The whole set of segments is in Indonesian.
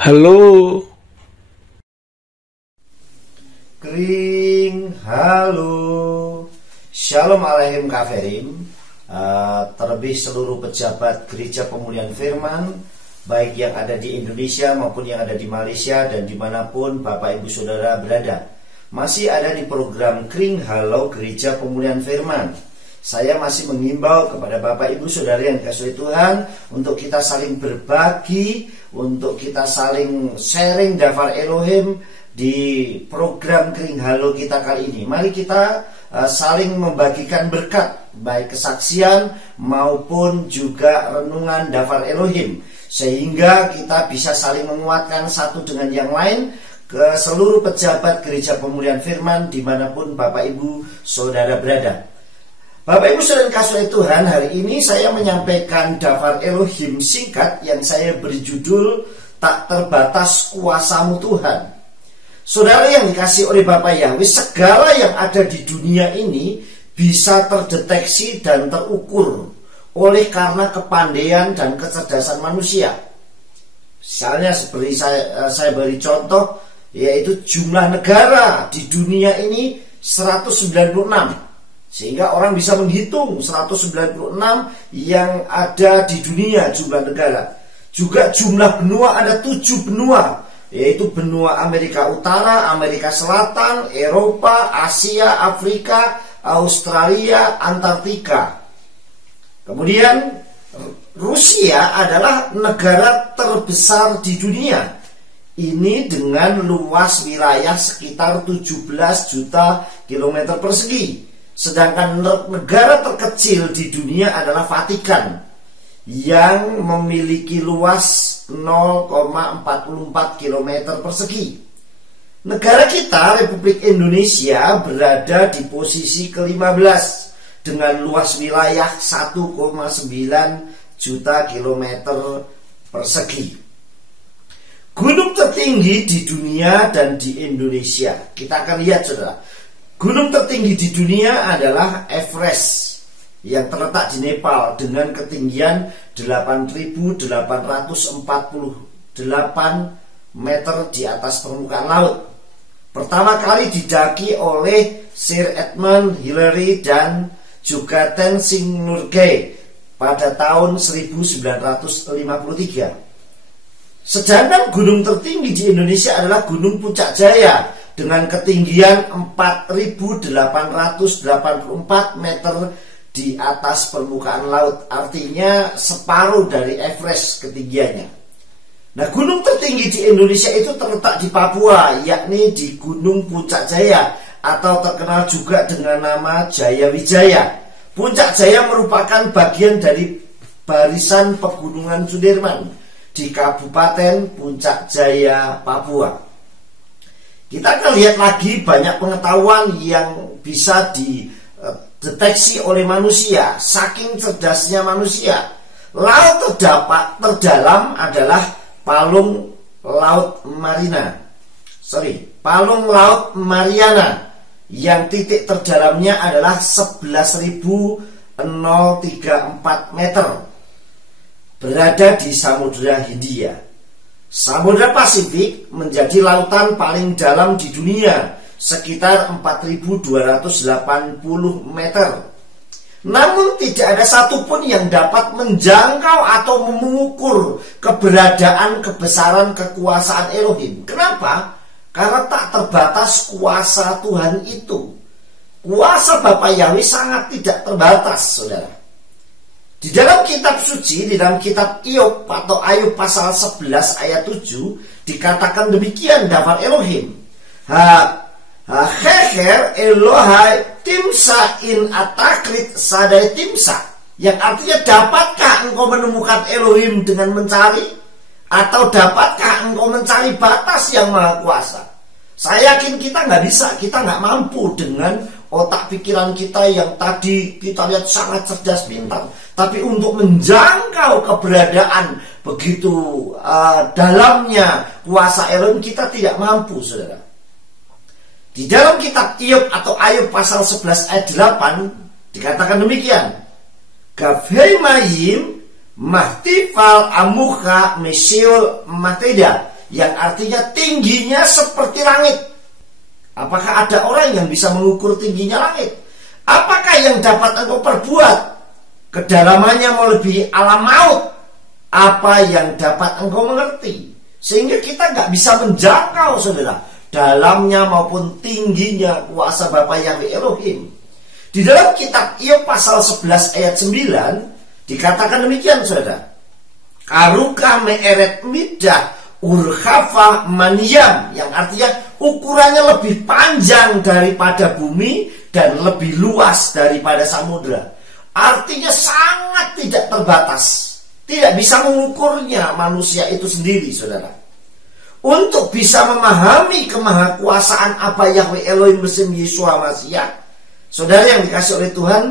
Halo. Kring, halo. Shalom Aleichem Kaferim. Terlebih seluruh pejabat Gereja Pemulihan Firman, baik yang ada di Indonesia maupun yang ada di Malaysia dan dimanapun Bapak Ibu Saudara berada, masih ada di program Kring Halo Gereja Pemulihan Firman. Saya masih mengimbau kepada Bapak Ibu Saudara yang dikasihi Tuhan untuk kita saling berbagi, untuk kita saling sharing Dafar Elohim di program Kring Halo kita kali ini. Mari kita saling membagikan berkat, baik kesaksian maupun juga renungan Dafar Elohim, sehingga kita bisa saling menguatkan satu dengan yang lain ke seluruh pejabat Gereja Pemulihan Firman dimanapun Bapak Ibu Saudara berada. Bapak Ibu Saudara kasih Tuhan, hari ini saya menyampaikan Dafar Elohim singkat yang saya beri judul Tak Terbatas Kuasamu Tuhan. Saudara yang dikasih oleh Bapak Yahweh, segala yang ada di dunia ini bisa terdeteksi dan terukur oleh karena kepandaian dan kecerdasan manusia. Misalnya seperti saya beri contoh, yaitu jumlah negara di dunia ini 196. Sehingga orang bisa menghitung 196 yang ada di dunia jumlah negara. Juga jumlah benua, ada 7 benua, yaitu benua Amerika Utara, Amerika Selatan, Eropa, Asia, Afrika, Australia, Antartika. Kemudian Rusia adalah negara terbesar di dunia. Ini dengan luas wilayah sekitar 17 juta kilometer persegi. Sedangkan negara terkecil di dunia adalah Vatikan yang memiliki luas 0,44 km persegi. Negara kita, Republik Indonesia, berada di posisi ke-15 dengan luas wilayah 1,9 juta kilometer persegi. Gunung tertinggi di dunia dan di Indonesia, kita akan lihat saudara. Gunung tertinggi di dunia adalah Everest yang terletak di Nepal dengan ketinggian 8.848 meter di atas permukaan laut. Pertama kali didaki oleh Sir Edmund Hillary dan juga Tenzing Norgay pada tahun 1953. Sedangkan gunung tertinggi di Indonesia adalah Gunung Puncak Jaya dengan ketinggian 4.884 meter di atas permukaan laut, artinya separuh dari Everest ketinggiannya. Nah, gunung tertinggi di Indonesia itu terletak di Papua, yakni di Gunung Puncak Jaya atau terkenal juga dengan nama Jaya Wijaya. Puncak Jaya merupakan bagian dari barisan pegunungan Sudirman di Kabupaten Puncak Jaya, Papua. Kita akan lihat lagi banyak pengetahuan yang bisa dideteksi oleh manusia, saking cerdasnya manusia. Laut terdalam adalah Palung Laut Mariana yang titik terdalamnya adalah 11.034 meter, berada di Samudra Hindia. Samudra Pasifik menjadi lautan paling dalam di dunia, sekitar 4.280 meter. Namun tidak ada satupun yang dapat menjangkau atau mengukur keberadaan, kebesaran, kekuasaan Elohim. Kenapa? Karena tak terbatas kuasa Tuhan itu. Kuasa Bapa Yahweh sangat tidak terbatas, saudara. Di dalam kitab suci, di dalam kitab Iyob atau Ayub pasal 11 ayat 7 dikatakan demikian Dafar Elohim. Heher Elohai timsa in atakrit sadai timsa, yang artinya dapatkah engkau menemukan Elohim dengan mencari, atau dapatkah engkau mencari batas yang maha kuasa? Saya yakin kita nggak bisa, kita nggak mampu dengan otak pikiran kita yang tadi kita lihat sangat cerdas pintar. Tapi untuk menjangkau keberadaan begitu dalamnya kuasa Elohim, kita tidak mampu, saudara. Di dalam kitab Iyob atau Ayub pasal 11 ayat 8 dikatakan demikian. Gavhei mayim mahtifal amuka mesyul mateda yang artinya tingginya seperti langit. Apakah ada orang yang bisa mengukur tingginya langit? Apakah yang dapat engkau perbuat? Kedalamannya melebihi alam maut. Apa yang dapat engkau mengerti? Sehingga kita gak bisa menjangkau, saudara, dalamnya maupun tingginya kuasa Bapa Yahweh Elohim. Di dalam kitab Iyob pasal 11 ayat 9 dikatakan demikian, saudara. Karuka me'eret midah urkhafa maniyam, yang artinya ukurannya lebih panjang daripada bumi dan lebih luas daripada samudra. Artinya sangat tidak terbatas. Tidak bisa mengukurnya manusia itu sendiri, saudara. Untuk bisa memahami kemahakuasaan Aba Yahweh Elohim besim Yeshua Mashiach, saudara yang dikasih oleh Tuhan,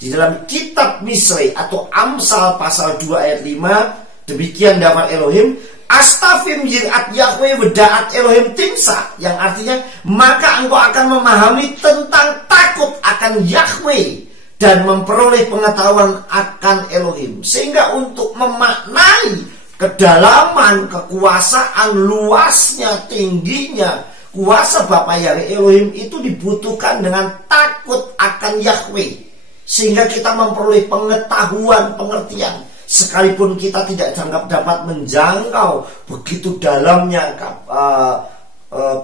di dalam kitab Misri atau Amsal pasal 2 ayat 5, demikian dapat Elohim, Astafim yirat Yahweh wedaat Elohim timsa, yang artinya maka engkau akan memahami tentang takut akan Yahweh dan memperoleh pengetahuan akan Elohim. Sehingga untuk memaknai kedalaman, kekuasaan, luasnya, tingginya kuasa Bapa Yahweh Elohim itu dibutuhkan dengan takut akan Yahweh. Sehingga kita memperoleh pengetahuan, pengertian. Sekalipun kita tidak dapat menjangkau begitu dalamnya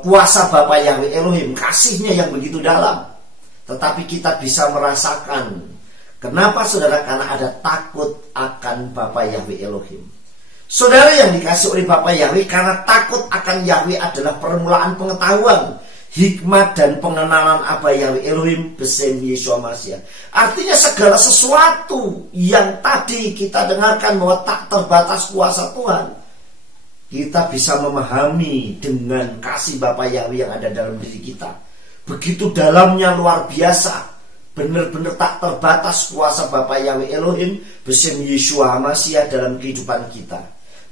kuasa Bapa Yahweh Elohim, kasihnya yang begitu dalam, tetapi kita bisa merasakan. Kenapa, saudara? Karena ada takut akan Bapa Yahweh Elohim. Saudara yang dikasih oleh Bapa Yahweh, karena takut akan Yahweh adalah permulaan pengetahuan, hikmat dan pengenalan Aba Yahweh Elohim besim Yeshua Mashiach. Artinya segala sesuatu yang tadi kita dengarkan bahwa tak terbatas kuasa Tuhan, kita bisa memahami dengan kasih Bapa Yahweh yang ada dalam diri kita. Begitu dalamnya, luar biasa, benar-benar tak terbatas kuasa Bapa Yahweh Elohim besim Yeshua Mashiach dalam kehidupan kita.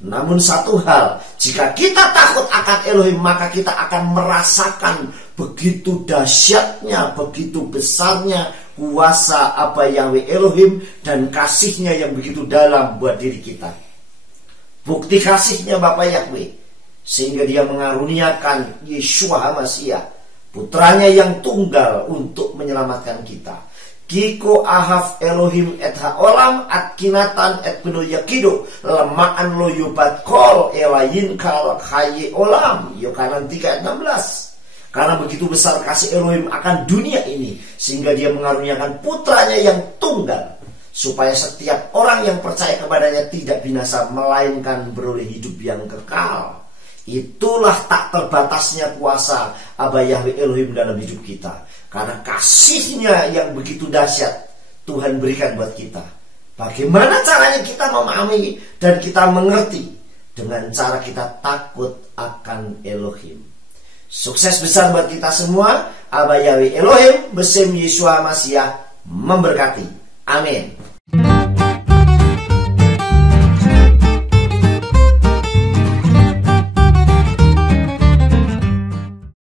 Namun satu hal, jika kita takut akan Elohim, maka kita akan merasakan begitu dahsyatnya, begitu besarnya kuasa Aba Yahweh Elohim dan kasihnya yang begitu dalam buat diri kita. Bukti kasihnya Bapa Yahweh, sehingga dia mengaruniakan Yeshua Mashiach, putranya yang tunggal untuk menyelamatkan kita. Kiko ahaf Elohim et haolam at kinatan et beno yakido lemaan lo yubat kol elayin kal haye olam. Yohanan 3:16. Karena begitu besar kasih Elohim akan dunia ini, sehingga dia mengaruniakan putranya yang tunggal, supaya setiap orang yang percaya kepadanya tidak binasa, melainkan beroleh hidup yang kekal. Itulah tak terbatasnya kuasa Aba Yahweh Elohim dalam hidup kita. Karena kasihnya yang begitu dahsyat Tuhan berikan buat kita. Bagaimana caranya kita memahami dan kita mengerti? Dengan cara kita takut akan Elohim. Sukses besar buat kita semua. Aba Yahweh Elohim besim Yeshua Mashiach memberkati. Amin.